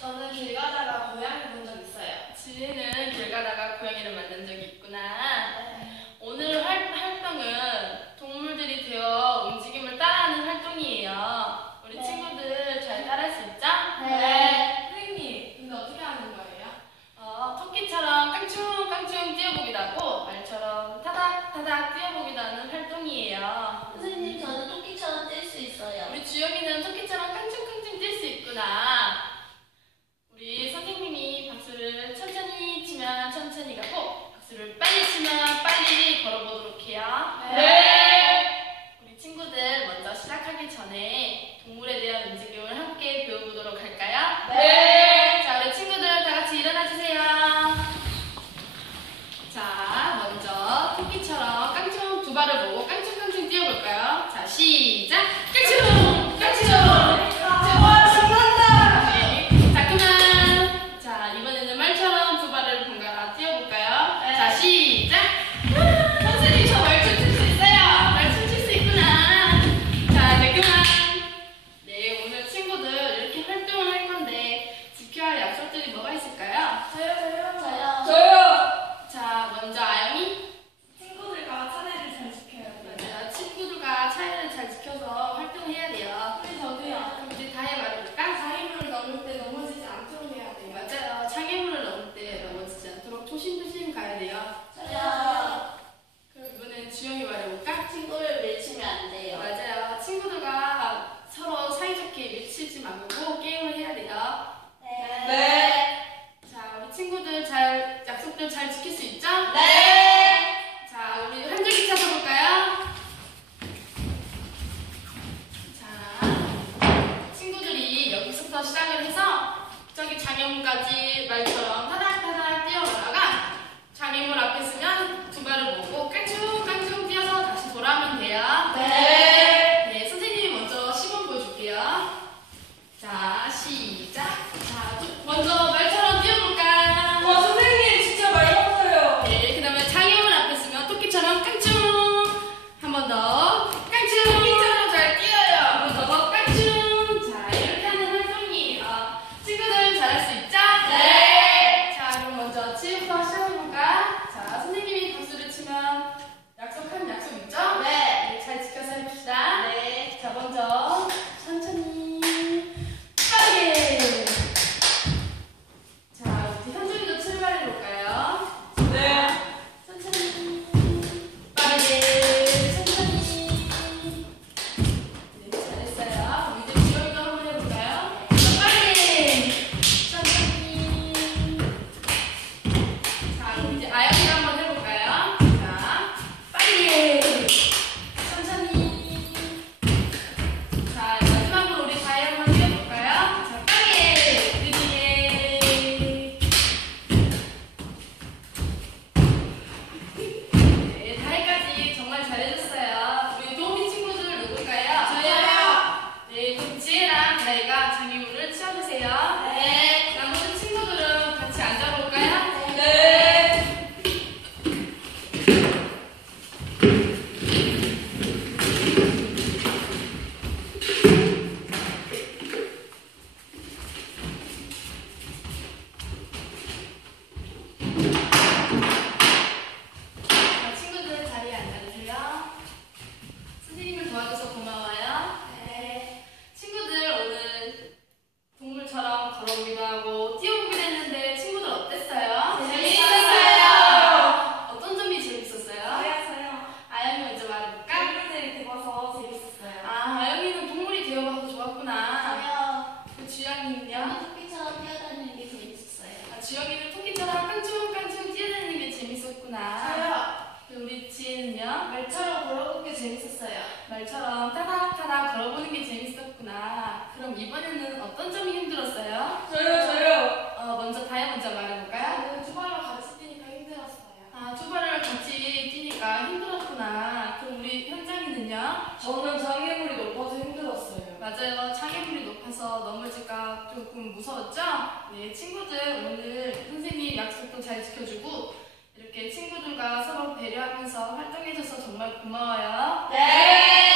저는 길 가다가 고양이 본 적 있어요. 지혜는 길 가다가 고양이를 만난 적이 있구나. 네. 오늘 활, 활동은 천천히 가고 박수를 빨리 치면 빨리 걸어보도록 해요. 네. 작년까지 말처럼 타닥타닥 뛰어올라가 장애물 앞에 쓰면 두 발을 모으고 깡충깡충 뛰어서 다시 돌아오면 재밌었어요. 말처럼 타닥타닥 걸어보는 게 재밌었구나. 그럼 이번에는 어떤 점이 힘들었어요? 저요, 저요. 어, 먼저 다혜 먼저 말해볼까요? 아, 네, 저는 초반을 같이 뛰니까 힘들었어요. 아, 초반을 같이 뛰니까 힘들었구나. 그럼 우리 현장이는요? 저는 장애물이 높아서 힘들었어요. 맞아요. 장애물이 높아서 넘어질까 조금 무서웠죠? 네, 친구들 오늘 선생님 약속도 잘 지켜주고 이렇게 친구들과 서로 배려하면서 활동해줘서 정말 고마워요. 네.